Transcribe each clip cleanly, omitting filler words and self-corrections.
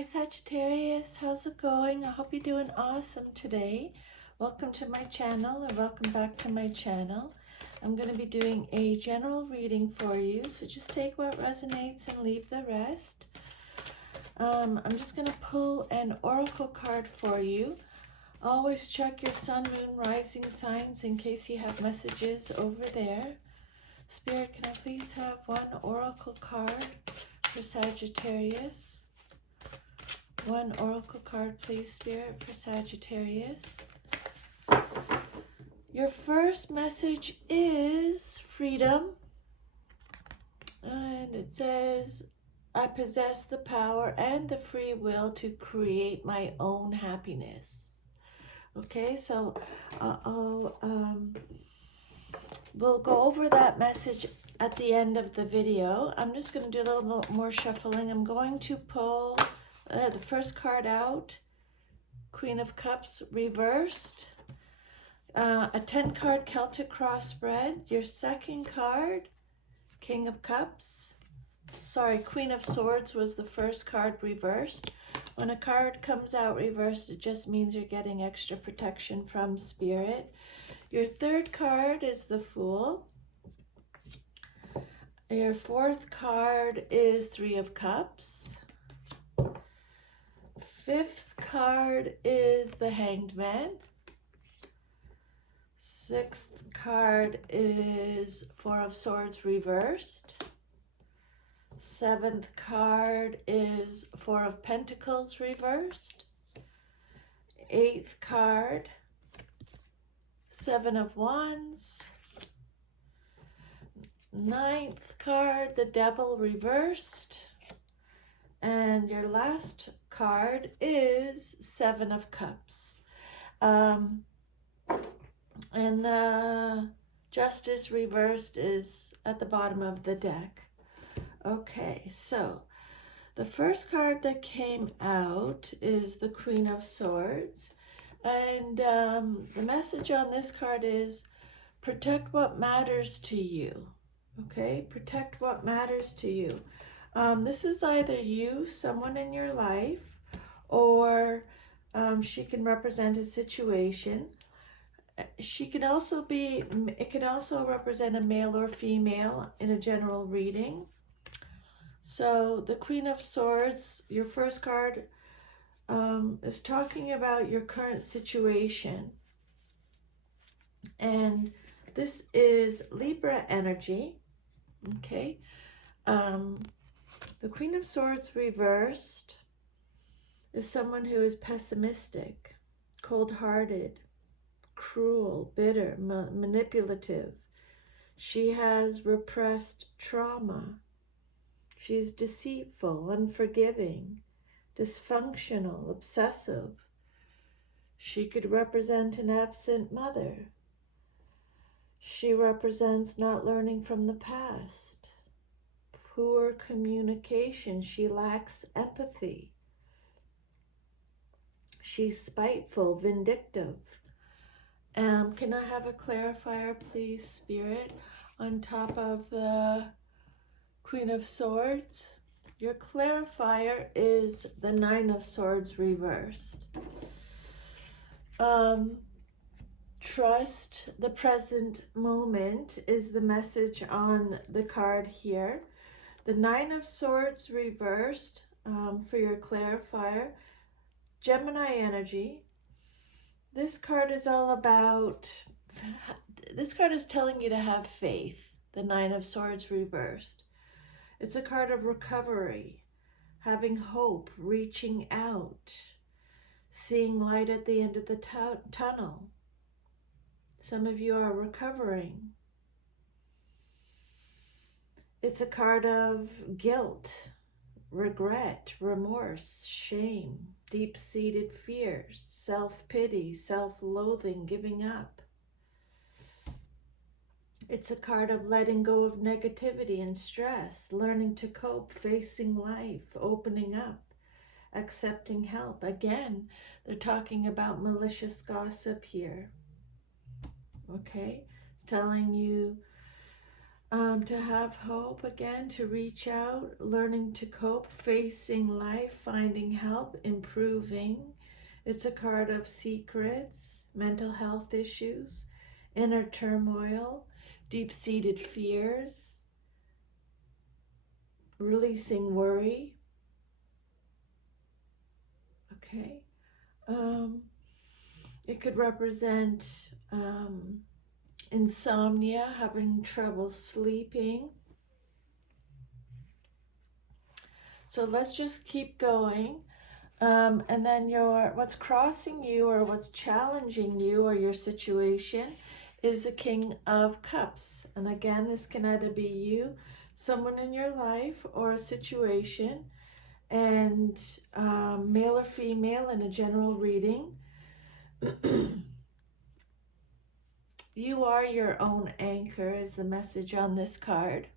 Hi Sagittarius, how's it going? I hope you're doing awesome today. Welcome to my channel, or welcome back to my channel. I'm going to be doing a general reading for you, so just take what resonates and leave the rest. I'm just going to pull an oracle card for you. Always check your sun, moon, rising signs in case you have messages over there. Spirit, can I please have one oracle card for Sagittarius? One oracle card, please, Spirit, for Sagittarius. Your first message is freedom. And it says, I possess the power and the free will to create my own happiness. Okay, so we'll go over that message at the end of the video. I'm just going to do a little more shuffling. I'm going to pull the first card out, Queen of Cups reversed, a 10-card Celtic cross spread. Your second card, King of Cups. Sorry, Queen of Swords was the first card reversed. When a card comes out reversed, it just means you're getting extra protection from Spirit. Your third card is the Fool. Your fourth card is Three of Cups. Fifth card is the Hanged Man. Sixth card is Four of Swords reversed. Seventh card is Four of Pentacles reversed. Eighth card, Seven of Wands. Ninth card, the Devil reversed. And your last card is Seven of Cups. And the Justice reversed is at the bottom of the deck. Okay, so the first card that came out is the Queen of Swords. And the message on this card is protect what matters to you. Okay, protect what matters to you. This is either you, someone in your life, or she can represent a situation. She can also be, it could also represent a male or female in a general reading. So the Queen of Swords, your first card, is talking about your current situation. And this is Libra energy, okay? The Queen of Swords reversed is someone who is pessimistic, cold-hearted, cruel, bitter, manipulative. She has repressed trauma. She's deceitful, unforgiving, dysfunctional, obsessive. She could represent an absent mother. She represents not learning from the past. Poor communication. She lacks empathy. She's spiteful, vindictive. Can I have a clarifier, please, Spirit, on top of the Queen of Swords? Your clarifier is the Nine of Swords reversed. Trust the present moment is the message on the card here. The Nine of Swords reversed, for your clarifier, Gemini energy. This card is all about, this card is telling you to have faith, the Nine of Swords reversed. It's a card of recovery, having hope, reaching out, seeing light at the end of the tunnel. Some of you are recovering. It's a card of guilt, regret, remorse, shame, deep-seated fears, self-pity, self-loathing, giving up. It's a card of letting go of negativity and stress, learning to cope, facing life, opening up, accepting help. Again, they're talking about malicious gossip here. Okay? It's telling you To have hope again, to reach out, learning to cope, facing life, finding help, improving. It's a card of secrets, mental health issues, inner turmoil, deep-seated fears, releasing worry. Okay. Um, it could represent insomnia, having trouble sleeping. So let's just keep going. And then what's crossing you or what's challenging you or your situation is the King of Cups. And again, this can either be you, someone in your life, or a situation. And male or female in a general reading. You are your own anchor is the message on this card.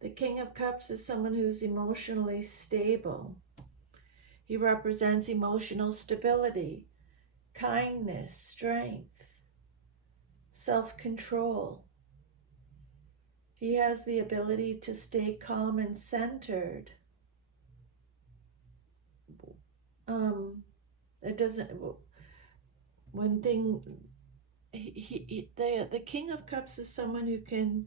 The King of Cups is someone who's emotionally stable. He represents emotional stability, kindness, strength, self-control. He has the ability to stay calm and centered. It doesn't, when the King of Cups is someone who can,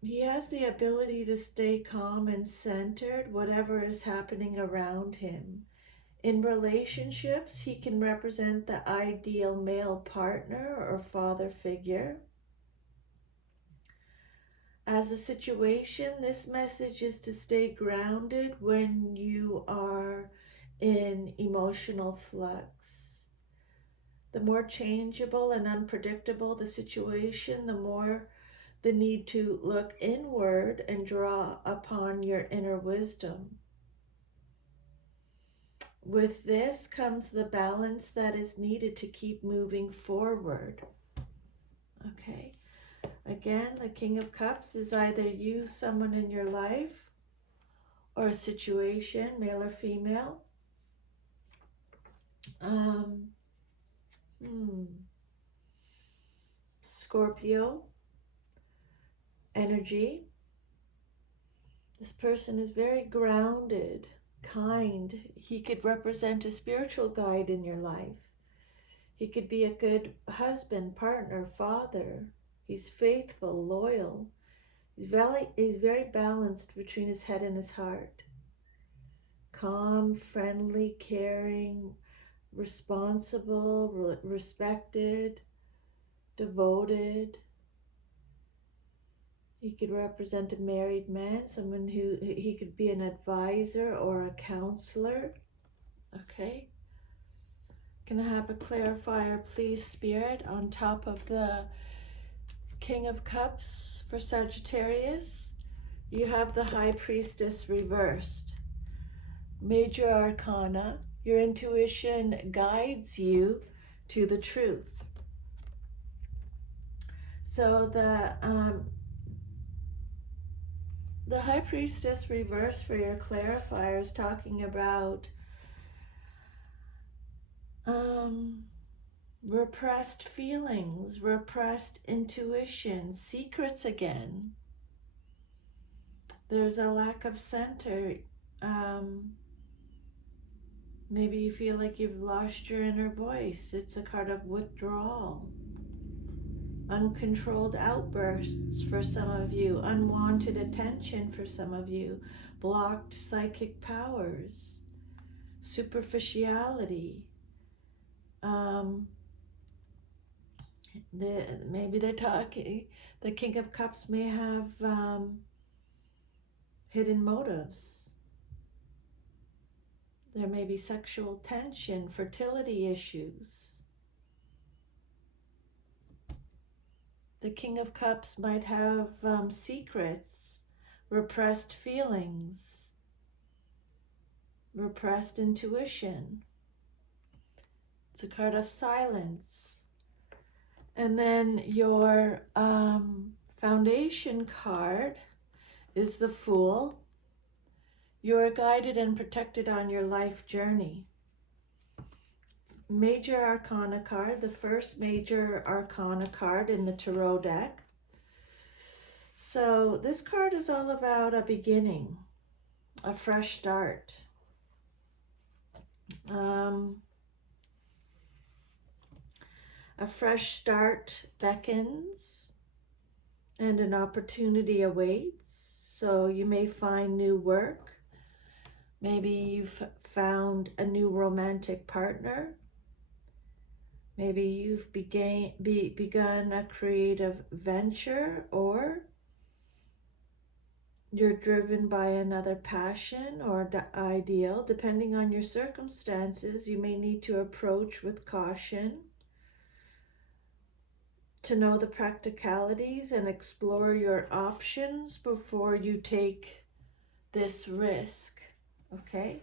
he has the ability to stay calm and centered, whatever is happening around him. In relationships, he can represent the ideal male partner or father figure. As a situation, this message is to stay grounded when you are in emotional flux. The more changeable and unpredictable the situation, the more the need to look inward and draw upon your inner wisdom. With this comes the balance that is needed to keep moving forward. Okay. Again, the King of Cups is either you, someone in your life, or a situation, male or female. Scorpio energy. This person is very grounded, kind. He could represent a spiritual guide in your life. He could be a good husband, partner, father. He's faithful, loyal. He's very balanced between his head and his heart. Calm, friendly, caring, responsible, respected, devoted. He could represent a married man, someone who he could be an advisor or a counselor. Okay. Can I have a clarifier, please, Spirit, on top of the King of Cups for Sagittarius? You have the High Priestess reversed. Major Arcana, your intuition guides you to the truth. So the High Priestess reversed for your clarifier is talking about repressed feelings, repressed intuition, secrets again. There's a lack of center. Maybe you feel like you've lost your inner voice. It's a card of withdrawal. Uncontrolled outbursts for some of you. Unwanted attention for some of you. Blocked psychic powers. Superficiality. Maybe they're talking, the King of Cups may have hidden motives. There may be sexual tension, fertility issues. The King of Cups might have secrets, repressed feelings, repressed intuition. It's a card of silence. And then your foundation card is the Fool. You are guided and protected on your life journey. major arcana card, the first major arcana card in the tarot deck. So this card is all about a beginning, a fresh start. A fresh start beckons and an opportunity awaits. So you may find new work. Maybe you've found a new romantic partner. Maybe you've begun a creative venture, or you're driven by another passion or ideal. Depending on your circumstances, you may need to approach with caution to know the practicalities and explore your options before you take this risk, okay?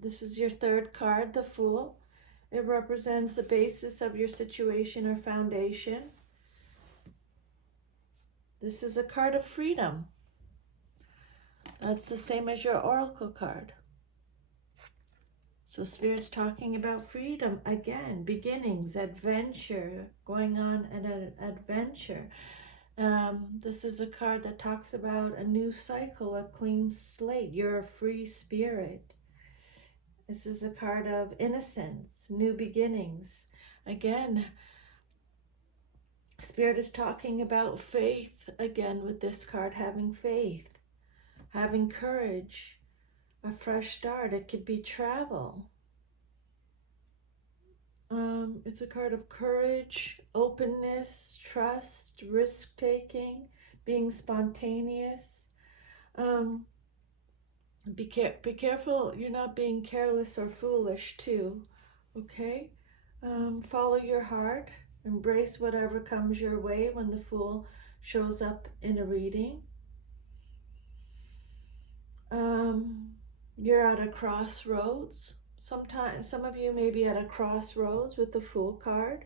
This is your third card, the Fool. It represents the basis of your situation or foundation. This is a card of freedom. That's the same as your Oracle card. So Spirit's talking about freedom again, beginnings, adventure, going on an adventure. This is a card that talks about a new cycle, a clean slate. You're a free spirit. This is a card of innocence, new beginnings. Again, Spirit is talking about faith again with this card, having faith, having courage, a fresh start. It could be travel. It's a card of courage, openness, trust, risk-taking, being spontaneous. Be careful you're not being careless or foolish too, okay? Follow your heart. Embrace whatever comes your way when the Fool shows up in a reading. You're at a crossroads. Sometimes, some of you may be at a crossroads with the Fool card.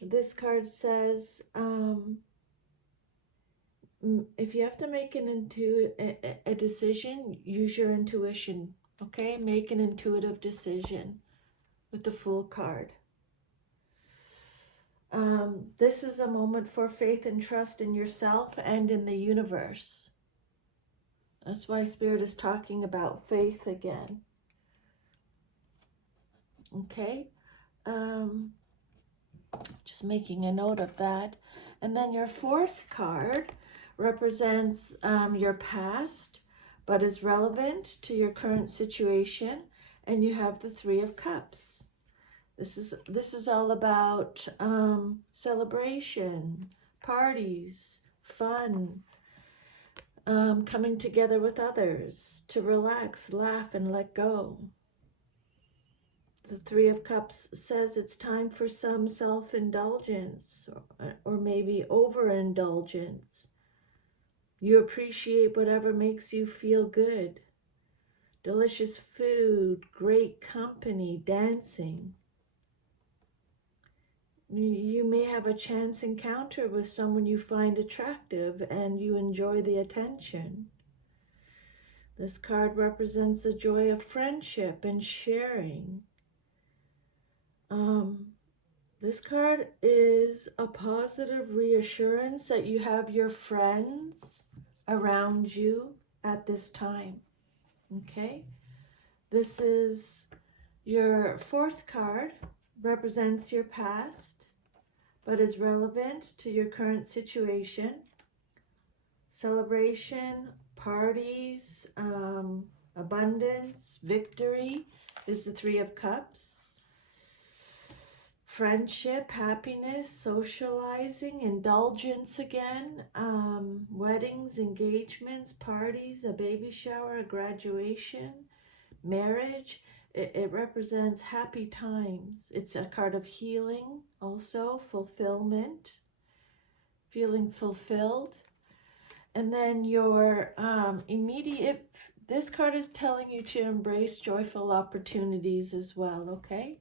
This card says, if you have to make a decision, use your intuition, okay? Make an intuitive decision with the Fool card. This is a moment for faith and trust in yourself and in the universe. That's why Spirit is talking about faith again. Okay? Just making a note of that. And then your fourth card represents your past, but is relevant to your current situation. And you have the Three of Cups. This is all about celebration, parties, fun, coming together with others to relax, laugh, and let go. The Three of Cups says it's time for some self-indulgence or maybe overindulgence. You appreciate whatever makes you feel good. Delicious food, great company, dancing. You may have a chance encounter with someone you find attractive and you enjoy the attention. This card represents the joy of friendship and sharing. This card is a positive reassurance that you have your friends around you at this time. Okay? This is your fourth card, represents your past, but is relevant to your current situation. Celebration, parties, abundance, victory is the Three of Cups. Friendship, happiness, socializing, indulgence again, weddings, engagements, parties, a baby shower, a graduation, marriage. It represents happy times. It's a card of healing, also fulfillment, feeling fulfilled. And then your immediate, this card is telling you to embrace joyful opportunities as well, okay?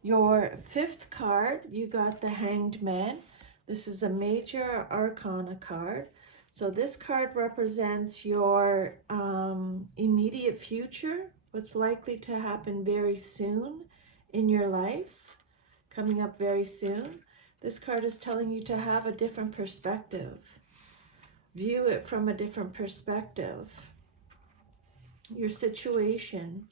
Your fifth card, you got the Hanged Man. This is a major arcana card. So this card represents your immediate future, what's likely to happen very soon in your life, coming up very soon. This card is telling you to have a different perspective. View it from a different perspective. Your situation.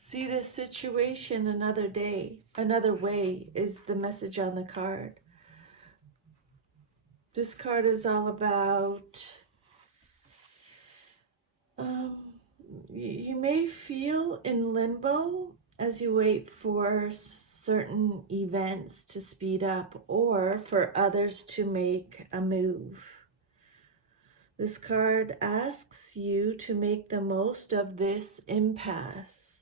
See this situation another day, another way is the message on the card. This card is all about, you may feel in limbo as you wait for certain events to speed up or for others to make a move. This card asks you to make the most of this impasse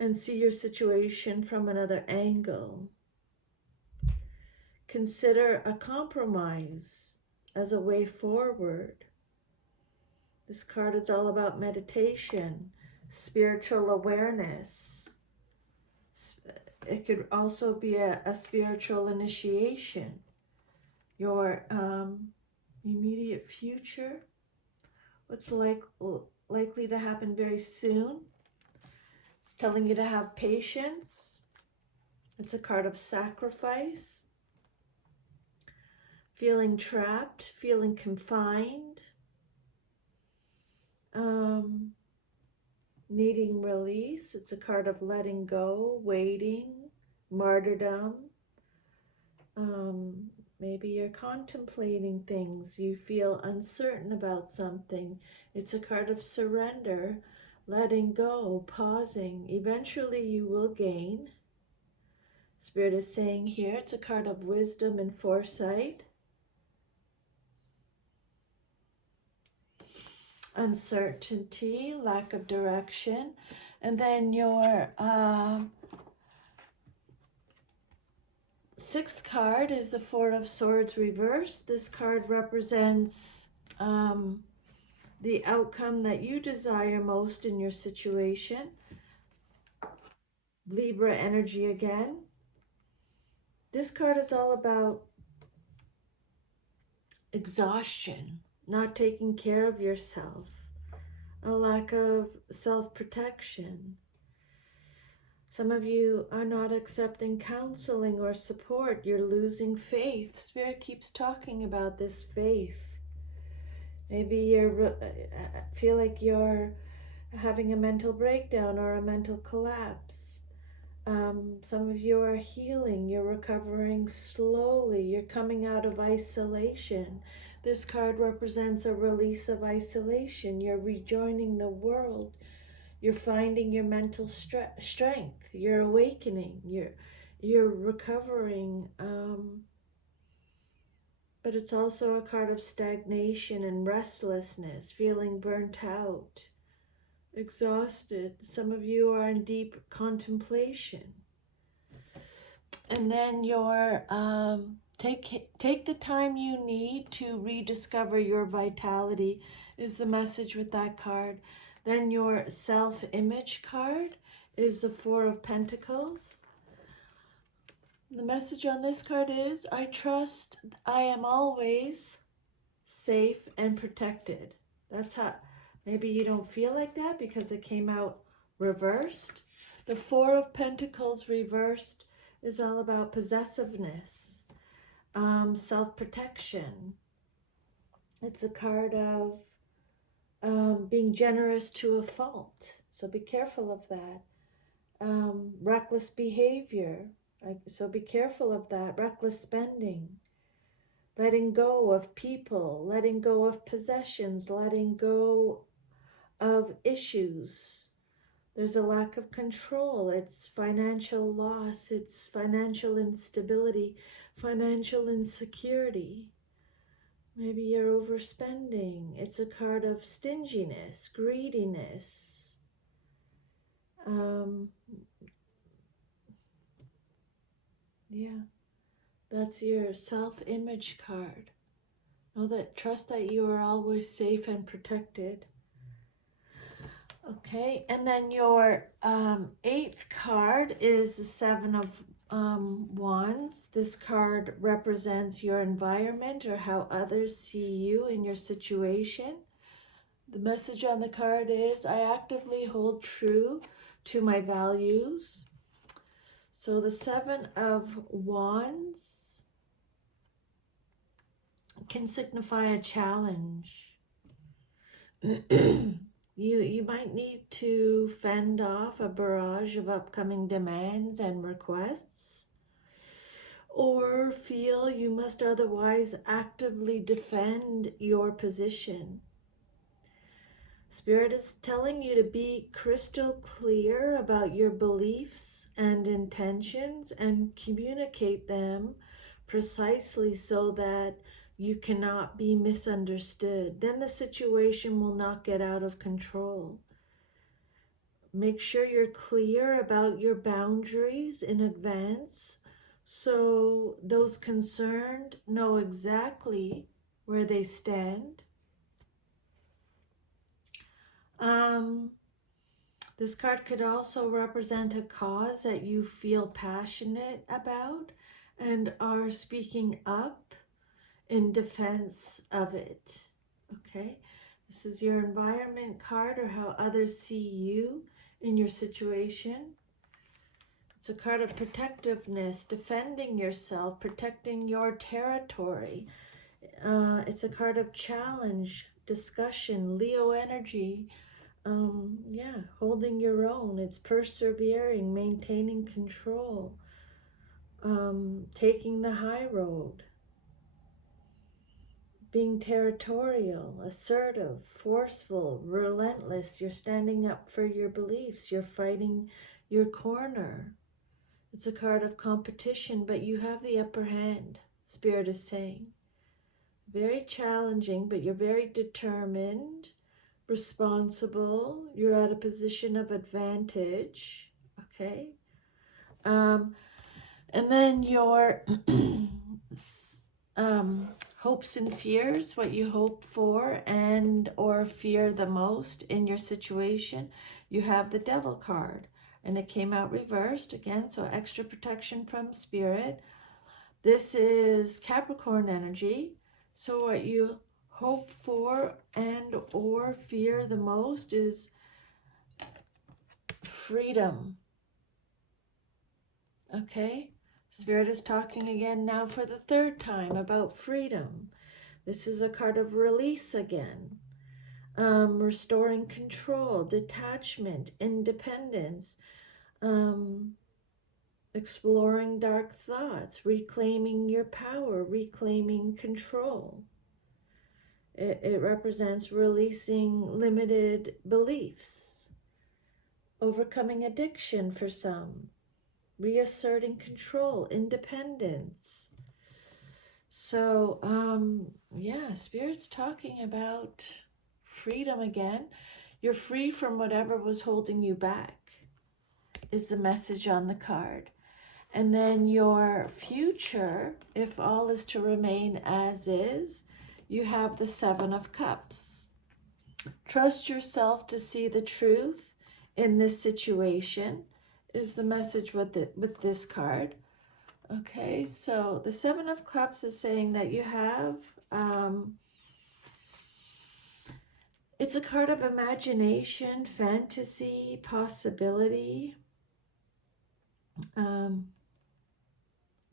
and see your situation from another angle. Consider a compromise as a way forward. This card is all about meditation, spiritual awareness. It could also be a spiritual initiation. Your immediate future, what's likely to happen very soon. It's telling you to have patience. It's a card of sacrifice. Feeling trapped, feeling confined, needing release. It's a card of letting go, waiting, martyrdom. Maybe you're contemplating things. You feel uncertain about something. It's a card of surrender, letting go, pausing. Eventually you will gain. Spirit is saying here, it's a card of wisdom and foresight. Uncertainty, lack of direction. And then your sixth card is the Four of Swords reversed. This card represents the outcome that you desire most in your situation. Libra energy again. This card is all about exhaustion, not taking care of yourself, a lack of self-protection. Some of you are not accepting counseling or support. You're losing faith. Spirit keeps talking about this faith. Maybe you feel like you're having a mental breakdown or a mental collapse. Some of you are healing. You're recovering slowly. You're coming out of isolation. This card represents a release of isolation. You're rejoining the world. You're finding your mental strength. You're awakening. You're recovering. But it's also a card of stagnation and restlessness, feeling burnt out, exhausted. Some of you are in deep contemplation. And then your take the time you need to rediscover your vitality is the message with that card. Then your self-image card is the Four of Pentacles. The message on this card is, I trust I am always safe and protected. That's how, maybe you don't feel like that because it came out reversed. The Four of Pentacles reversed is all about possessiveness, self-protection. It's a card of being generous to a fault. So be careful of that. Reckless behavior. So be careful of that. Reckless spending. Letting go of people. Letting go of possessions. Letting go of issues. There's a lack of control. It's financial loss. It's financial instability. Financial insecurity. Maybe you're overspending. It's a card of stinginess, greediness. Yeah, that's your self-image card. Know that, trust that you are always safe and protected. Okay, and then your eighth card is the Seven of Wands. This card represents your environment or how others see you in your situation. The message on the card is, I actively hold true to my values. So the Seven of Wands can signify a challenge. You might need to fend off a barrage of upcoming demands and requests, or feel you must otherwise actively defend your position. Spirit is telling you to be crystal clear about your beliefs and intentions and communicate them precisely so that you cannot be misunderstood. Then the situation will not get out of control. Make sure you're clear about your boundaries in advance so those concerned know exactly where they stand. This card could also represent a cause that you feel passionate about and are speaking up in defense of it. Okay, this is your environment card, or how others see you in your situation. It's a card of protectiveness, defending yourself, protecting your territory. It's a card of challenge, discussion, Leo energy. Holding your own. It's persevering, maintaining control, taking the high road, being territorial, assertive, forceful, relentless. You're standing up for your beliefs. You're fighting your corner. It's a card of competition, but you have the upper hand, Spirit is saying. Very challenging, but you're very determined, responsible. You're at a position of advantage, okay? And then your hopes and fears, what you hope for and or fear the most in your situation. You have the Devil card, and it came out reversed again, so extra protection from Spirit. This is Capricorn energy, so what you hope for and or fear the most is freedom. Okay, Spirit is talking again now for the third time about freedom. This is a card of release again. Restoring control, detachment, independence, exploring dark thoughts, reclaiming your power, reclaiming control. It represents releasing limited beliefs, overcoming addiction for some, reasserting control, independence. So, Spirit's talking about freedom again. You're free from whatever was holding you back, is the message on the card. And then your future, if all is to remain as is, you have the Seven of Cups. Trust yourself to see the truth in this situation, is the message with this card. Okay, so the Seven of Cups is saying that you have, it's a card of imagination, fantasy, possibility.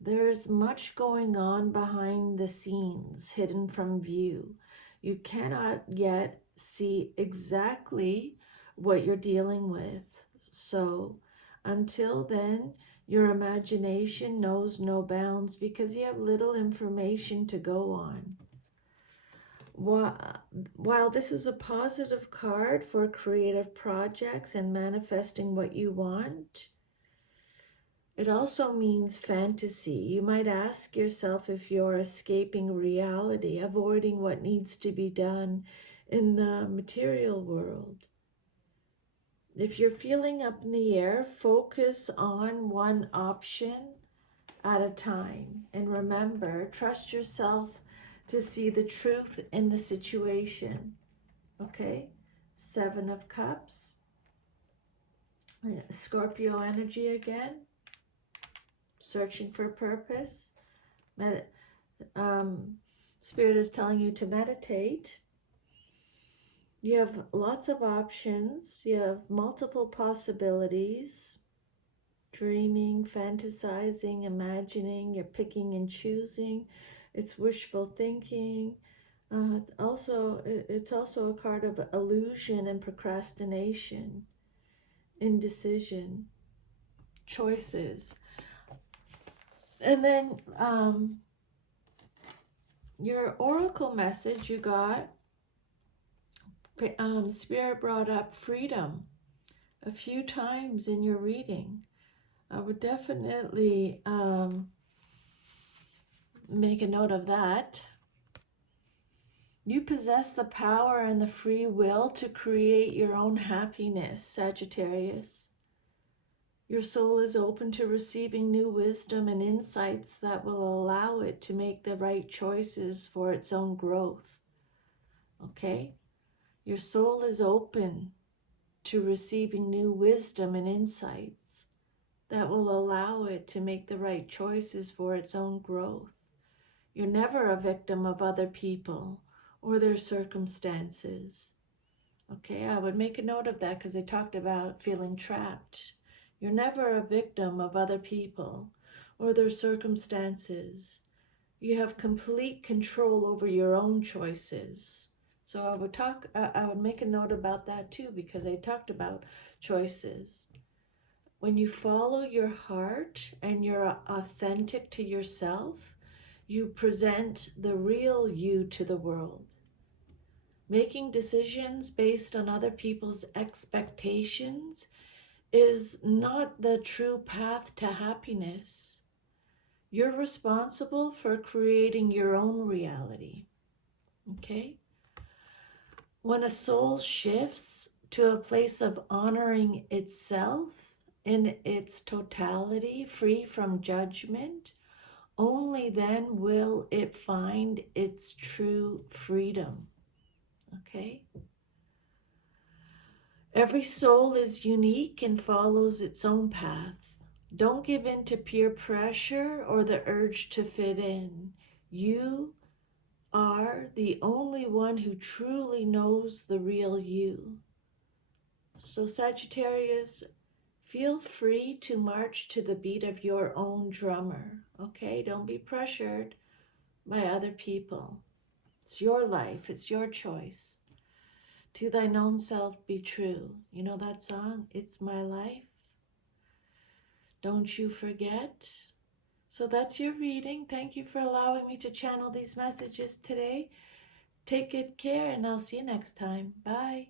There's much going on behind the scenes, hidden from view. You cannot yet see exactly what you're dealing with. So until then, your imagination knows no bounds because you have little information to go on. While this is a positive card for creative projects and manifesting what you want, it also means fantasy. You might ask yourself if you're escaping reality, avoiding what needs to be done in the material world. If you're feeling up in the air, focus on one option at a time. And remember, trust yourself to see the truth in the situation. Okay? Seven of Cups. Scorpio energy again. searching for purpose. Spirit is telling you to meditate. You have lots of options. You have multiple possibilities. Dreaming, fantasizing, imagining. You're picking and choosing. It's wishful thinking. It's also a card of illusion and procrastination, indecision, choices. And then your oracle message you got, Spirit brought up freedom a few times in your reading. I would definitely make a note of that. You possess the power and the free will to create your own happiness, Sagittarius. Your soul is open to receiving new wisdom and insights that will allow it to make the right choices for its own growth. Okay? Your soul is open to receiving new wisdom and insights that will allow it to make the right choices for its own growth. You're never a victim of other people or their circumstances. Okay, I would make a note of that because they talked about feeling trapped. You're never a victim of other people or their circumstances. You have complete control over your own choices. So I would make a note about that too, because they talked about choices. When you follow your heart and you're authentic to yourself, you present the real you to the world. Making decisions based on other people's expectations is not the true path to happiness. You're responsible for creating your own reality. Okay? When a soul shifts to a place of honoring itself in its totality, free from judgment, only then will it find its true freedom. Okay? Every soul is unique and follows its own path. Don't give in to peer pressure or the urge to fit in. You are the only one who truly knows the real you. So Sagittarius, feel free to march to the beat of your own drummer. Okay? Don't be pressured by other people. It's your life. It's your choice. To thine own self be true. You know that song? It's my life. Don't you forget. So that's your reading. Thank you for allowing me to channel these messages today. Take good care and I'll see you next time. Bye.